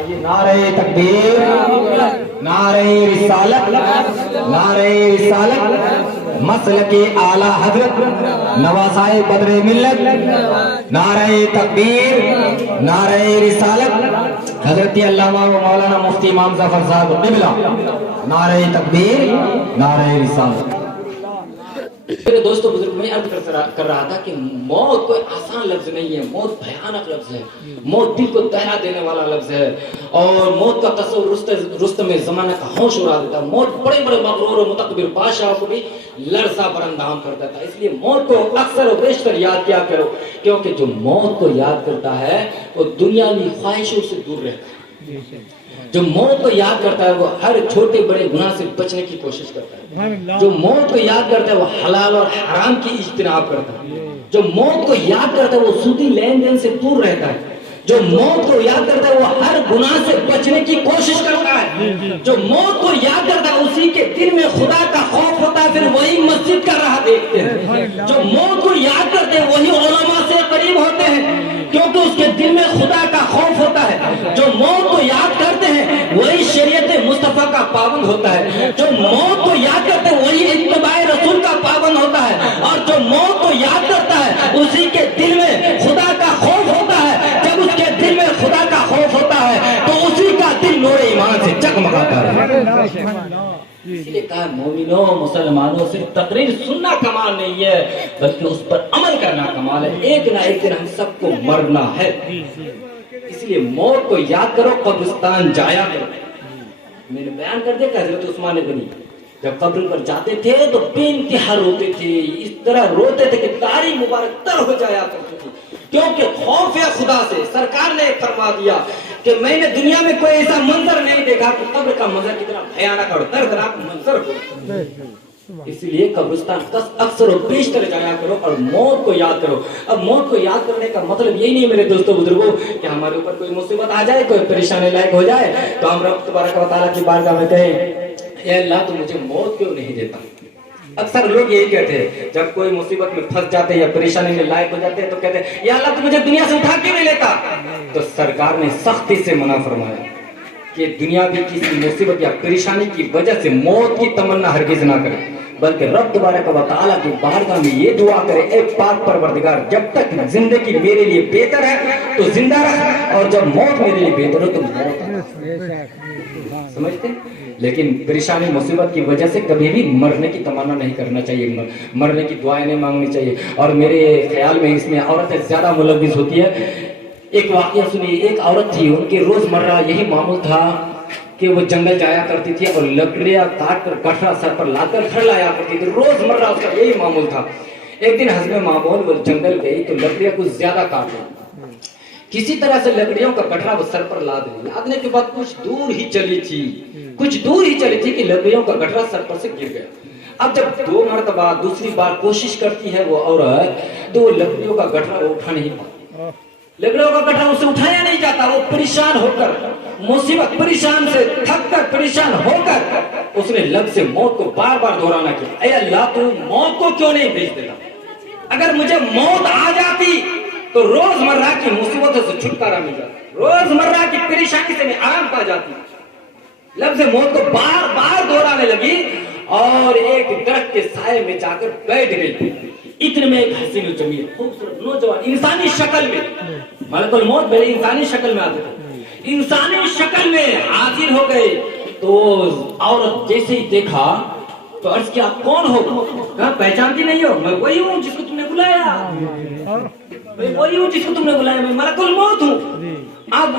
آئیے نعرہ تکبیر، نعرہ رسالت، نعرہ رسالت، مسلک اعلی حضرت نواسائے بدر ملت، نعرہ تکبیر، نعرہ رسالت، حضرت علامہ و مولانا مفتی امام ظفر صاحب قبلہ، نعرہ تکبیر، نعرہ رسالت۔ میرے دوستو بزرگ، میں عرض کر رہا تھا کہ موت کوئی آسان لفظ نہیں ہے، موت بھیانک لفظ ہے، موت دل کو دہلا دینے والا لفظ ہے، اور موت کا تصور رستم زمانہ کا ہوش اڑا دیتا ہے۔ موت بڑے بڑے مغرور و متکبر بادشاہوں کو بھی لرزہ بر اندام کر دیتا ہے۔ اس لیے موت کو اکثر و بیشتر یاد کیا کرو، کیونکہ جو موت کو یاد کرتا ہے وہ دنیاوی خواہشوں سے دور رہتا ہے۔ جو موت کو یاد کرتا ہے وہ ہر چھوٹے بڑے گناہ سے بچنے کی کوشش کرتا ہے۔ جو موت کو یاد کرتا ہے وہ حلال اور حرام کی اجتناب کرتا ہے۔ جو موت کو یاد کرتا ہے وہ سودی لین دین سے دور رہتا ہے۔ جو موت کو یاد کرتا ہے وہ ہر گناہ سے بچنے کی کوشش کرتا ہے۔ جو موت کو یاد کرتا ہے اسی کے دل میں خدا کا خوف ہوتا ہے، پھر وہی مسجد کا راہ دیکھتے ہیں۔ جو موت کو یاد کرتے ہیں وہی علماء سے قریب ہوتے ہیں، کیونکہ اس کے دل میں خدا کا خوف ہوتا ہے۔ جو موت کو یاد کرتے ہیں وہی شریعت مصطفیٰ کا پابند ہوتا ہے۔ جو موت کو یاد کرتے ہیں وہی اتباع رسول کا پابند ہوتا ہے، اور جو موت کو یاد کرتا ہے اسی کے دل میں خدا کا خوف ہوتا ہے۔ جب اس کے دل میں خدا کا خوف ہوتا ہے تو اسی کا دل نور ایمان سے جگمگاتا ہے۔ اسی لیے کہا مومنوں مسلمانوں سے تقریر سننا کمال نہیں ہے، بلکہ اس پر عمل کرنا کمال ہے۔ ایک نہ ایک دن ہم سب کو مرنا ہے، اس لیے موت کو یاد کرو، قبرستان جایا کرو۔ میں نے بیان کر دیا کہ حضرت عثمان غنی جب قبر پر جاتے تھے تو بے انتہا روتے تھے، اس طرح روتے تھے کہ داڑھی مبارک تر ہو جایا کرتی تھی، کیونکہ خوف ہے خدا سے۔ سرکار نے فرما دیا کہ میں نے دنیا میں کوئی ایسا منظر نہیں دیکھا کہ قبر کا منظر کتنا بھیانک اور دردناک منظر ہو۔ اس لیے قبرستان اکثر و بیشتر جایا کرو اور موت کو یاد کرو۔ اب موت کو یاد کرنے کا مطلب یہی نہیں میرے دوستو بزرگوں کہ ہمارے اوپر کوئی مصیبت آ جائے، کوئی پریشانی لائق ہو جائے تو ہم رب تبارک و تعالیٰ کی بارگاہ میں کہیں اے اللہ تو مجھے موت کیوں نہیں دیتا۔ اکثر لوگ یہی کہتے ہیں جب کوئی مصیبت میں پھنس جاتے ہیں یا پریشانی میں لائق ہو جاتے ہیں تو کہتے ہیں یا اللہ تو مجھے دنیا سے اٹھا کیوں نہیں لیتا۔ تو سرکار نے سختی سے منع فرمایا کہ دنیا کی کسی مصیبت یا پریشانی کی وجہ سے موت کی تمنا ہرگز نہ کرے، بلکہ رب تبارک و تعالیٰ کی بارگاہ میں یہ دعا کرے اے پاک پروردگار جب تک زندگی میرے لیے بہتر ہے تو زندہ رکھ، اور جب موت میرے لیے بہتر ہو تو موت۔ سمجھتے ہیں؟ لیکن پریشانی مصیبت کی وجہ سے کبھی بھی مرنے کی تمنا نہیں کرنا چاہیے، مرنے کی دعائیں نہیں مانگنی چاہیے۔ اور میرے خیال میں اس میں عورتیں زیادہ ملوث ہوتی ہے۔ ایک واقعہ سنیے، ایک عورت تھی، ان کے روزمرہ یہی معمول تھا کہ وہ جنگل جایا کرتی تھی اور لکڑیاں کاٹ کر گٹھرا سر پر لا کر گھر لایا کرتی تھی، روزمرہ اس کا یہی معمول تھا۔ ایک دن حسب معمول وہ جنگل گئی تو لکڑیاں کچھ زیادہ کاٹ لی، کسی طرح سے لکڑیوں کا گٹھرا وہ سر پر لاد لی۔ لادنے کے بعد کچھ دور ہی چلی تھی کہ لکڑیوں کا گٹھرا سر پر سے گر گیا۔ اب جب 2 مرتبہ دوسری بار کوشش کرتی ہے وہ عورت تو لکڑیوں کا گٹھرا وہ اٹھا نہیں پاتی، لکڑیوں کا گٹھرا اسے اٹھایا نہیں جاتا۔ وہ پریشان ہو کر مصیبت پریشان سے تھک کر پریشان ہو کر اس نے لب سے موت کو بار بار دہرانا کیا، اے اللہ تو موت کو کیوں نہیں بھیج دیتا؟ اگر مجھے موت آ جاتی تو روزمرہ کی مصیبتوں سے چھٹکارا مل جاتا، روزمرہ کی پریشانی سے میں آرام پا جاتی۔ لفظ موت کو بار بار دہرانے لگی اور ایک درخت کے سائے میں جا کر بیٹھ گئی۔ اتنے میں ایک حسین و جمیل خوبصورت نوجوان انسانی شکل میں، ملک الموت پہلے انسانی شکل میں آتے تھے، انسانی شکل میں حاضر ہو گئے۔ تو عورت جیسے ہی دیکھا تو عرض کیا کون ہو؟ کہا پہچانتی نہیں ہو؟ میں وہی ہوں جس کو تم نے بلایا، میں وہی ہوں جس کو تم نے بلایا، میں ملک الموت ہوں۔ اب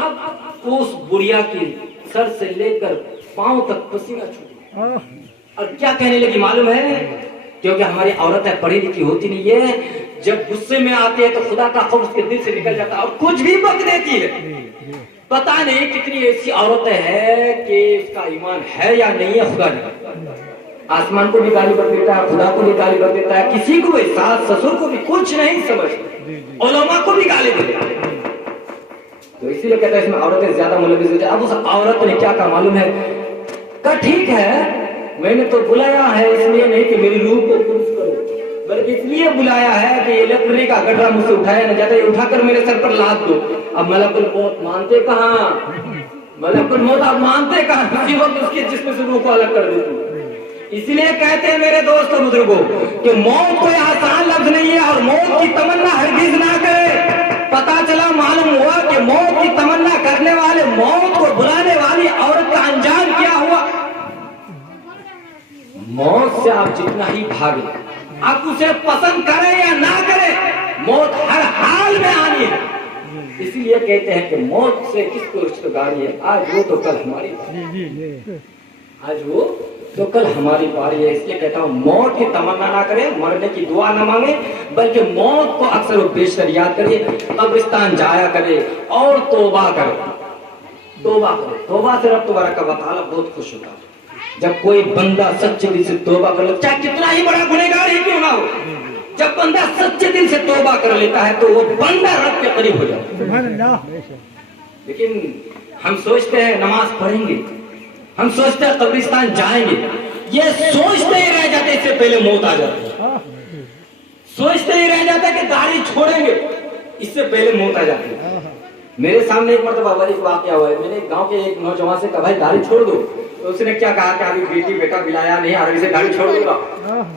اس بڑھیا کی سر سے لے کر پاؤں تک پسینہ چھوٹ، اور کیا کہنے لگی معلوم ہے؟ کیونکہ ہماری عورتیں پڑھی لکھی ہوتی نہیں ہے، جب غصے میں آتی ہے تو خدا کا خوف اس کے دل سے نکل جاتا ہے اور کچھ بھی بک دیتی ہے۔ پتہ نہیں کتنی ایسی عورتیں ہیں کہ اس کا ایمان ہے یا نہیں ہے، خدا نہیں، آسمان کو بھی گالی بک دیتا ہے، خدا کو بھی گالی بک دیتا ہے، کسی کو ساس سسر کو بھی کچھ نہیں سمجھتا، علماء کو بھی گالی بک دیتا ہے۔ تو اسی لیے کہتا ہے اس میں عورتیں زیادہ ملوث ہوتی ہیں۔ اب اس عورت نے کیا کہا معلوم ہے؟ کہا ٹھیک ہے میں نے تو بلایا ہے اس لیے نہیں کہ میری روح کو خوش کرو، بلکہ اس لیے بلایا ہے کہ یہ لکڑی کا گٹھرا مجھ سے اٹھایا نہ جاتا، یہ اٹھا کر میرے سر پر لاد دو۔ اب ملک الموت مانتے کہاں، ملک الموت آپ مانتے کہاں اسی وقت اس کے جسم سے روح کو الگ کر دیتے. اس لیے کہتے ہیں میرے دوستوں بزرگوں کہ موت کوئی آسان لفظ نہیں ہے اور موت کی تمنا ہرگز نہ کرے. پتا چلا معلوم ہوا کہ موت کی تمنا کرنے والے موت کو بلانے والی عورت کا انجام کیا ہوا. موت سے آپ جتنا ہی بھاگے, آپ اسے پسند کریں یا نہ کریں, موت ہر حال میں آنی ہے. اسی لیے کہتے ہیں کہ موت سے کس کو رشتہ داری ہے, آج وہ تو کل ہماری باری, آج وہ تو کل ہماری باری ہے. اس لیے کہتا ہوں موت کی تمنا نہ کریں, مرنے کی دعا نہ مانگے, بلکہ موت کو اکثر و بیشتر یاد کریے, قبرستان جایا کرے اور توبہ کرے. توبہ کرے, توبہ سے رب تبارک و تعالیٰ بہت خوش ہوتا ہے. جب کوئی بندہ سچے دل سے توبہ کر لیتا, چاہے کتنا ہی بڑا گنہگار ہی کیوں نہ ہو, جب بندہ سچے دل سے توبہ کر لیتا ہے تو وہ بندہ رب کے قریب ہو جاتا ہے. لیکن ہم سوچتے ہیں نماز پڑھیں گے, ہم سوچتے ہیں قبرستان جائیں گے, یہ سوچتے ہی رہ جاتے اس سے پہلے موت آ جاتی ہے. سوچتے ہی رہ جاتا ہے کہ داڑھی چھوڑیں گے, اس سے پہلے موت آ جاتی ہے. میرے سامنے ایک مرتبہ ایک واقعہ ہوا ہے. میں نے گاؤں کے ایک نوجوان سے کہا بھائی داڑھی چھوڑ دو, تو اس نے کیا کہا کہ ابھی بیٹی بیٹا بلایا نہیں, ابھی سے داڑھی چھوڑ دوں گا.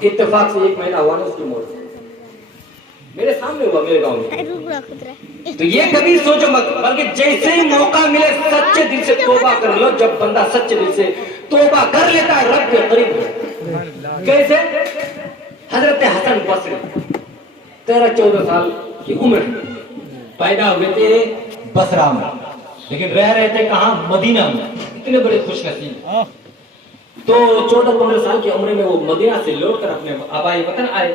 اتفاق سے 1 مہینہ ہوا نا اس کی موت میرے سامنے ہوا, میرے گاؤں میں. تو یہ کبھی سوچو مت, بلکہ جیسے ہی موقع ملے سچے دل سے توبہ کر لو. جب بندہ سچے دل سے توبہ کر لیتا ہے رب کے قریب. کیسے؟ حضرت حسن بصری 13-14 سال کی عمر, پیدا ہوئے تھے بصرہ میں, لیکن رہ رہے تھے کہاں, مدینہ میں. اتنے بڑے خوش نصیب. تو 14-15 سال کی عمر میں وہ مدینہ سے لوٹ کر اپنے آبائی وطن آئے.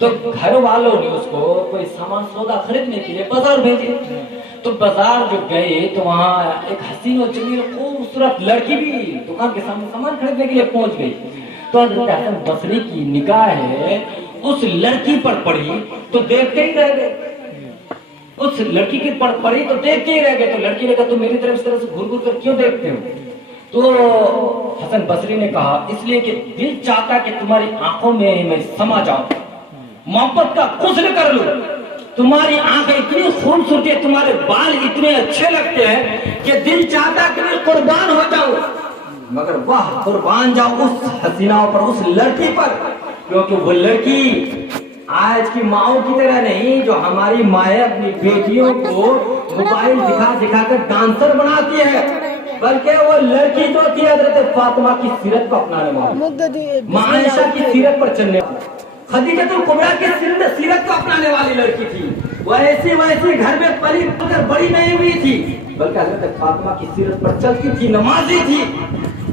تو گھر والوں نے اس کو کوئی سامان سودا خریدنے کے لیے بازار بھیجے. تو بازار جو گئے تو وہاں ایک حسین و جمیل خوبصورت لڑکی بھی دکان کے سامنے سامان خریدنے کے لیے پہنچ گئی. تو حضرت حسن بصری کی نگاہ ہے اس لڑکی پر پڑی تو دیکھتے ہی رہ گئے. اس لڑکی کی پر پڑی تو دیکھتے ہی رہ گئے. تو لڑکی نے کہا تم میری طرف اس طرح سے گھر گھر کر کیوں دیکھتے ہو؟ تو حسن بصری نے کہا اس لیے کہ دل چاہتا کہ تمہاری آنکھوں میں میں سما جاؤں, محبت کا غسل کر لوں. تمہاری آنکھیں اتنی خوبصورت ہے, تمہارے بال اتنے اچھے لگتے ہیں کہ دل چاہتا کہ میں قربان ہو جاؤں. مگر واہ, قربان جاؤ اس حسینہ پر, اس لڑکی پر, کیونکہ وہ لڑکی آج کی ماؤں کی طرح نہیں جو ہماری مائیں اپنی بیٹیوں کو موبائل دکھا دکھا کر ڈانسر بناتی ہے, بلکہ وہ لڑکی جو تھی حضرت فاطمہ کی سیرت کو اپنانے والی, ماں عائشہ کی سیرت پر چلنے والی, خدیجہ الکبریٰ کی سیرت کو اپنانے والی لڑکی تھی. وہ ایسی ویسی گھر میں پلی کر بڑی نہیں ہوئی تھی, بلکہ حضرت فاطمہ کی سیرت پر چلتی تھی, نمازی تھی.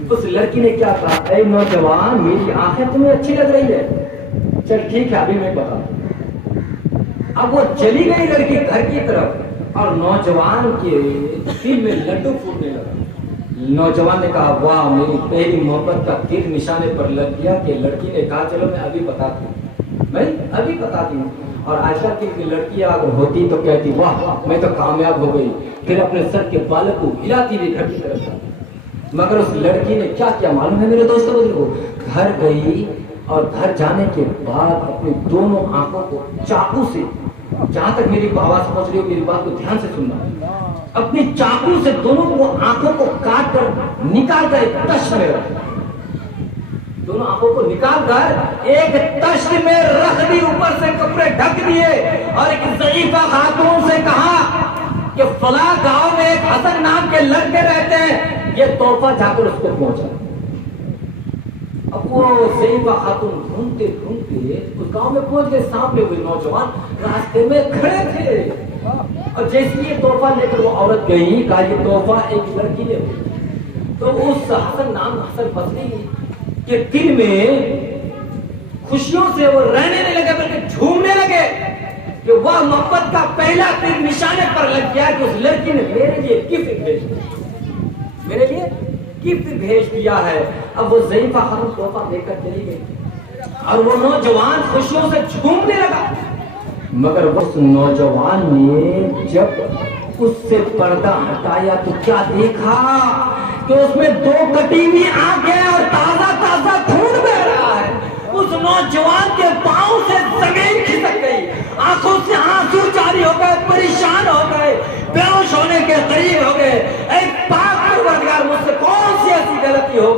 اس لڑکی نے کیا کہا, اے نوجوان میری آنکھیں تمہیں اچھی لگ رہی ہے, چل ٹھیک ہے ابھی میں بتا. اب وہ چلی گئی لڑکی گھر کی طرف اور نوجوان کے دل میں لڈو پھوٹنے لگا. نوجوان نے کہا واہ, میری پہلی محبت کا تیر نشانے پر لگ گیا. کہ لڑکی نے کہا چلو میں ابھی بتاتی ہوں, میں ابھی بتاتی ہوں. اور آج کل کی لڑکیاں اگر ہوتی تو کہتی واہ میں تو کامیاب ہو گئی, پھر اپنے سر کے بال کو ہلاتی ہوئی گھر کی طرف. مگر اس لڑکی نے کیا کیا معلوم ہے میرے دوستوں بزرگوں, گھر گئی اور گھر جانے کے بعد اپنی دونوں آنکھوں کو چاقو سے, جہاں تک میری آواز پہنچ رہی ہو میری بات کو دھیان سے سننا, اپنی چاقو سے دونوں کو آنکھوں کو کاٹ کر نکال کر ایک تشت میں رکھ, دونوں آنکھوں کو نکال کر ایک تشت میں رکھ دی, اوپر سے کپڑے ڈھک دیے اور ایک ضعیفہ خاتون سے کہا کہ فلاں گاؤں میں ایک حسن نام کے لڑکے رہتے ہیں, یہ تحفہ جا کر اس کو پہنچا. اب وہ ضعیفہ خاتون ڈھونڈتے ڈھونڈتے اس گاؤں میں پہنچ گئے. سامنے ہوئے نوجوان راستے میں کھڑے تھے اور جیسے یہ تحفہ لے کر وہ عورت گئی, کہا یہ تحفہ ایک لڑکی نے. تو اس حسن نام حسن بصری کے دل میں خوشیوں سے وہ رہنے نہیں لگے بلکہ جھومنے لگے کہ وہ محبت کا پہلا تیر نشانے پر لگ گیا کہ اس لڑکی نے میرے لیے گفٹ بھیج دیا, میرے لیے گفٹ بھیج دیا ہے. اب وہ ضعیفہ خاتون تحفہ دے کر چلی گئی اور وہ نوجوان خوشیوں سے جھومنے لگا. مگر اس نوجوان نے جب اس سے پردہ ہٹایا تو کیا دیکھا کہ اس میں 2 کٹی ہوئی آنکھیں اور تازہ تازہ خون بہ رہا ہے. اس نوجوان کے پاؤں سے زمین کھسک گئی, آنکھوں سے آنسو جاری ہو گئے, پریشان ہو گئے, بے ہوش ہونے کے قریب ہو گئے. ایک پاک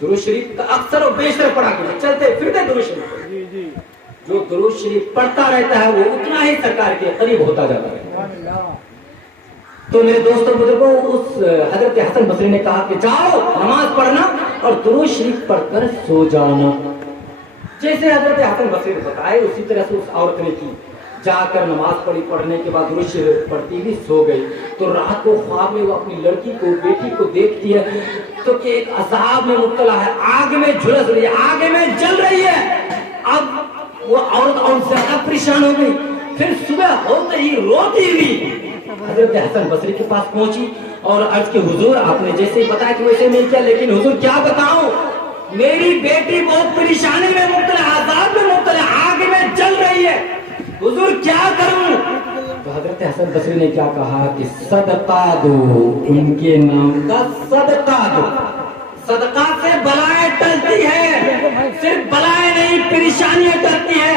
درود شریف کا اکثر و بیشتر پڑھا کرے، چلتے پھرتے درود شریف، جو درود شریف پڑھتا رہتا ہے وہ اتنا ہی سرکار کے قریب ہوتا جاتا ہے۔ تو میرے دوستوں بزرگوں، اس حضرت حسن بصری نے کہا کہ جاؤ نماز پڑھنا اور درود شریف پڑھ کر سو جانا۔ جیسے حضرت حسن بصری نے بتائے اسی طرح سے اس عورت نے کی، جا کر نماز پڑھی، پڑھنے کے بعد درود شریف پڑھتی بھی سو گئی۔ تو رات کو خواب میں وہ اپنی لڑکی کو، بیٹی کو دیکھتی ہے تو کہ ایک عذاب میں مبتلا ہے، آگ میں جھلس رہی ہے، آگ میں جل رہی ہے۔ اب وہ عورت اور زیادہ پریشان ہو گئی، پھر صبح ہوتے ہی روتی ہوئی حضرت حسن بصری کے پاس پہنچی اور عرض کہ حضور آپ نے جیسے بتایا کہ ویسے نہیں کیا، لیکن حضور کیا بتاؤں، میری بیٹی بہت پریشانی میں مبتلا، عذاب میں مبتلا، آگ میں جل رہی ہے، حضور کیا کروں؟ تو حضرت حسن بصری نے کیا کہا کہ صدقہ دو، ان کے نام کا صدقہ دو۔ صدقہ سے بلائیں ٹلتی ہے، صرف بلائیں نہیں پریشانیاں ٹلتی ہے،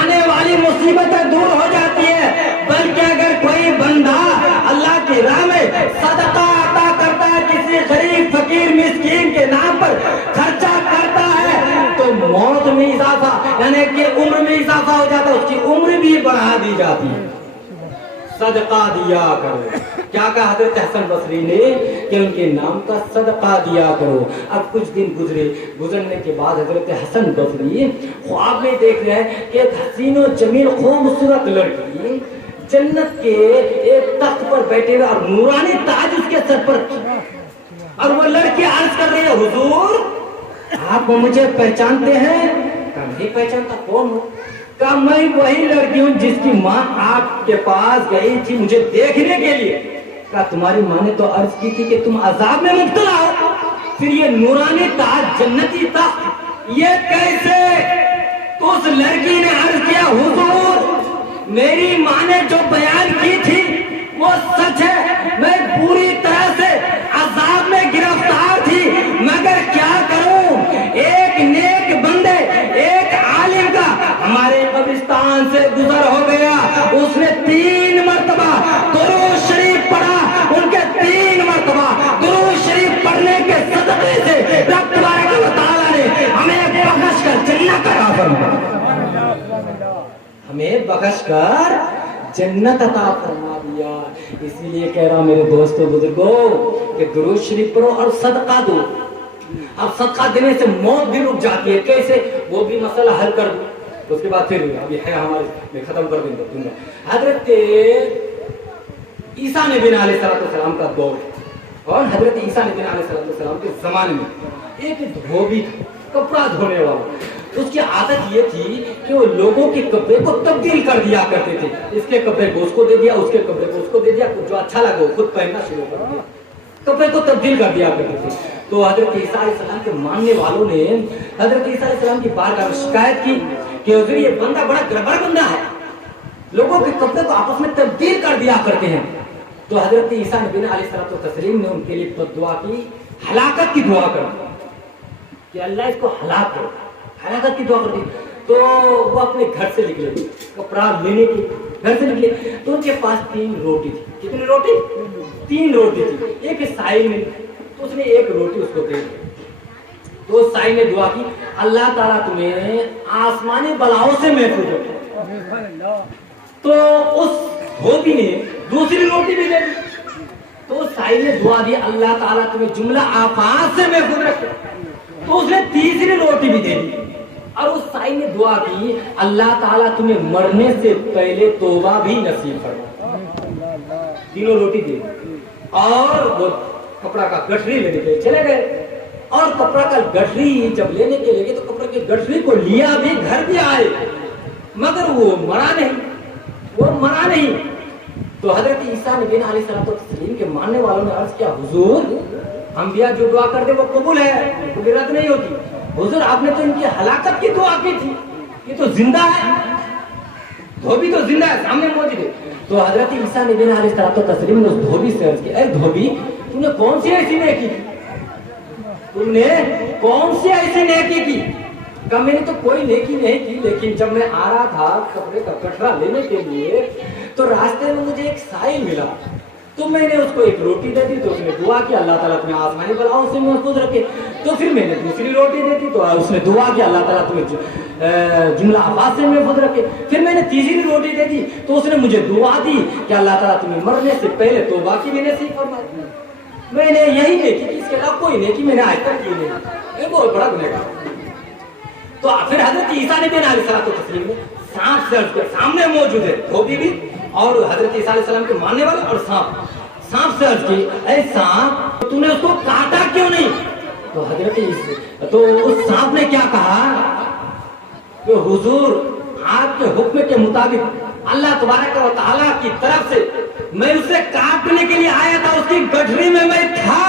آنے والی مصیبتیں دور ہو جاتی ہے۔ بلکہ اگر کوئی بندہ اللہ کی راہ میں صدقہ عطا کرتا ہے، کسی غریب فقیر مسکین کے نام پر خرچہ کرتا ہے، تو موت میں اضافہ، یعنی کہ عمر میں اضافہ ہو جاتا ہے، اس کی عمر بھی بڑھا دی جاتی ہے۔ صدقہ دیا کرو، کیا کہا حضرت حسن بصری نے کہ ان کے نام کا صدقہ دیا کرو۔ اب کچھ دن گزرنے کے بعد حضرت حسن بصری خواب میں دیکھ رہے ہیں کہ ایک حسین و جمیل خوبصورت لڑکی جنت کے ایک تخت پر بیٹھے ہوئے اور نورانی تاج اس کے سر پر، اور وہ لڑکی عرض کر رہی ہے حضور آپ مجھے پہچانتے ہیں؟ کہا نہیں پہچانتا، کون ہو؟ کہا میں وہی لڑکی ہوں جس کی ماں آپ کے پاس گئی تھی مجھے دیکھنے کے لیے۔ کہا تمہاری ماں نے تو عرض کی تھی کہ تم عذاب میں مبتلا ہو، پھر یہ نورانی تاج جنتی تخت یہ کیسے؟ تو اس لڑکی نے عرض کیا حضور میری ماں نے جو بیان کی تھی وہ سچ ہے، میں پوری طرح سے عذاب میں گرفتار تھی، مگر کیا کروں، ایک نیک بندے، ایک عالم کا ہمارے قبرستان سے گزر ہو گیا، اس نے 3 مرتبہ درود شریف پڑھا، ان کے 3 مرتبہ درود شریف پڑھنے کے صدقے سے رب تبارک و تعالیٰ نے ہمیں بخش کر جنت عطا فرمایا، ہمیں بخش کر جنت عطا فرما دیا۔ اسی لیے کہہ رہا ہوں میرے دوستوں بزرگوں کہ درود شریف پڑھو اور صدقہ دو۔ اب صدقہ دینے سے موت بھی رک جاتی ہے، کیسے وہ بھی مسئلہ حل کر دو، اس کے بعد پھر ابھی ہے ہمارے میں ختم کر دوں گا۔ حضرت عیسیٰ نبی علیہ السلام کا دور، اور حضرت عیسیٰ نبی علیہ السلام کے زمانے میں ایک دھوبی تھا، کپڑا دھونے والا، اس کی عادت یہ تھی کہ وہ لوگوں کے کپڑے کو تبدیل کر دیا کرتے تھے، اس کے کپڑے کو اس کو دے دیا، اس کے کپڑے کو اس کو دے دیا، جو اچھا لگا وہ خود پہننا شروع کر دیا، کپڑے کو تبدیل کر دیا کرتے تھے۔ تو حضرت عیسیٰ علیہ السلام کے ماننے والوں نے حضرت عیسیٰ علیہ السلام کی بارگاہ میں شکایت کی کہ حضور یہ بندہ بڑا گڑبڑ بندہ ہے، لوگوں کے کپڑے کو آپس میں تبدیل کر دیا کرتے ہیں۔ تو حضرت عیسیٰ نبی علیہ السلام نے ان کے لیے بد دعا کی، ہلاکت کی دعا کر کہ اللہ اس کو ہلاک کرو، ہلاکت کی دعا کر دی۔ تو وہ اپنے گھر سے نکلے، کپڑا لینے کے گھر سے نکلے، تو ان کے پاس 3 روٹی تھی۔ کتنی روٹی؟ 3 روٹی تھی۔ ایک سائل میں، تو اس نے 1 روٹی اس کو دے دی۔ تو سائل نے دعا کی اللہ تعالیٰ تمہیں آسمانی بلاؤں سے محفوظ رکھے۔ تو اس دھوبی نے دوسری روٹی بھی دے دی۔ تو سائل نے دعا دی اللہ تعالیٰ تمہیں جملہ آفات سے محفوظ رکھے۔ تو اس نے تیسری روٹی بھی دے دی، اور اس سائل نے دعا کی اللہ تعالیٰ تمہیں مرنے سے پہلے توبہ بھی نصیب فرمائے۔ تینوں روٹی دے دی، اور وہ کپڑا کا گٹھری لینے کے لیے چلے گئے، اور کپڑا کا گٹھری جب لینے کے لیے گئے تو کپڑے کے گٹھری کو لیا بھی، گھر بھی آئے، مگر وہ مرا نہیں۔ تو حضرت عیسیٰ نبی علیہ السلام کے ماننے والوں نے عرض کیا حضور انبیاء جو دعا کرتے وہ قبول ہے، کوئی رد نہیں ہوتی، حضور آپ نے تو ان کی ہلاکت کی دعا کی تھی، یہ تو زندہ ہے، دھوبی تو زندہ ہے، سامنے موجود ہے۔ تو حضرت عیسیٰ نبی علیہ السلام نے اس دھوبی سے عرض کیا اے دھوبی تم نے کون سی ایسی نیکی کی، تم نے کون سی ایسی نیکی کی؟ کہا میں نے تو کوئی نیکی نہیں کی، لیکن جب میں آ رہا تھا کپڑے کا گٹھرا لینے کے لیے تو راستے میں مجھے ایک سائل ملا، تو میں نے اس کو ایک روٹی دے دی تو اس نے دعا کی اللہ تعالیٰ تمہیں آسمانی بلاؤں سے محفوظ رکھے. تو پھر میں نے دوسری روٹی دے دی تو اس نے دعا کی اللہ تعالیٰ تمہیں جملہ آفات سے محفوظ رکھے. پھر میں نے تیسری روٹی دے دی تو اس نے مجھے دعا دی کہ اللہ تعالیٰ تمہیں مرنے سے پہلے توبہ کی میں نے صحیح فرمائی. میں نے یہی نیکی کی, اس کے علاوہ کوئی نیکی میں نے آج تک کی نہیں. یہ بہت بڑا گنہگار. تو پھر حضرت عیسیٰ نے بھی علیہ السلام میں سانپ سے عرض کیا, سامنے موجود ہے دھوبی بھی اور حضرت عیسیٰ علیہ السلام کے ماننے والا اور سانپ سے عرض کی, اے سانپ تو نے اس کو کاٹا کیوں نہیں؟ تو حضرت تو اس سانپ نے کیا کہا کہ حضور آپ کے حکم کے مطابق اللہ تبارک و تعالیٰ کی طرف سے میں اسے کاٹنے کے لیے آیا تھا, اس کی گٹھری میں میں تھا,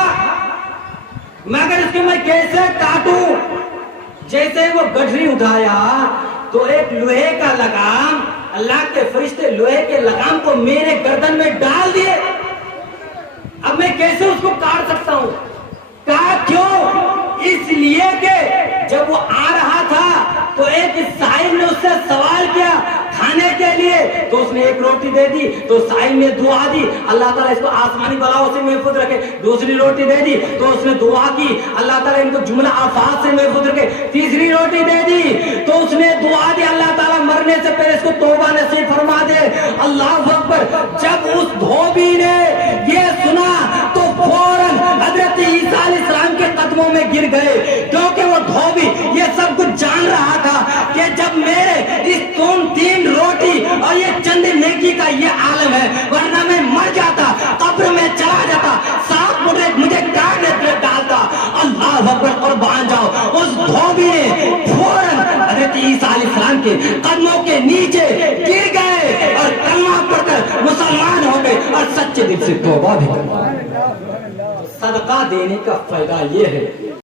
مگر اس کے میں کیسے کاٹوں؟ جیسے وہ گٹھری اٹھایا تو ایک لوہے کا لگام, اللہ کے فرشتے لوہے کے لگام کو میرے گردن میں ڈال دیے. اب میں کیسے اس کو کاٹ سکتا ہوں؟ کہا کیوں؟ اس لیے کہ جب وہ آ رہا تھا تو ایک سائل نے اس سے سوال کیا کھانے کے لیے, تو اس نے ایک روٹی دے دی تو سائل نے دعا دی اللہ تعالیٰ اس کو آسمانی بلاؤں سے محفوظ رکھے. دوسری روٹی دے دی تو اس نے دعا کی اللہ تعالیٰ ان کو جملہ آفات سے محفوظ رکھے. تیسری روٹی دے دی تو اس نے دعا دی اللہ تعالیٰ مرنے سے پہلے اس کو توبہ نصیب فرما دے. اللہ اکبر. جب اس دھوبی نے یہ سنا تو فوراً حضرت عیسیٰ علیہ السلام کے قدموں میں گر گئے, کیونکہ وہ دھوبی یہ سب کچھ جان رہا تھا کہ جب میرے اس تین روٹی اور یہ چند نیکی کا یہ عالم ہے, ورنہ میں مر جاتا, قبر میں چلا جاتا, سانپ مجھے کاٹنے پہ ڈالتا. اللہ اکبر, قربان جاؤ. اس دھوبی نے فوراً حضرت عیسیٰ علیہ السلام کے قدموں کے نیچے گر گئے اور کلمہ پڑھ کر مسلمان ہو گئے اور سچے دل سے توبہ بھی کر. صدقہ دینے کا فائدہ یہ ہے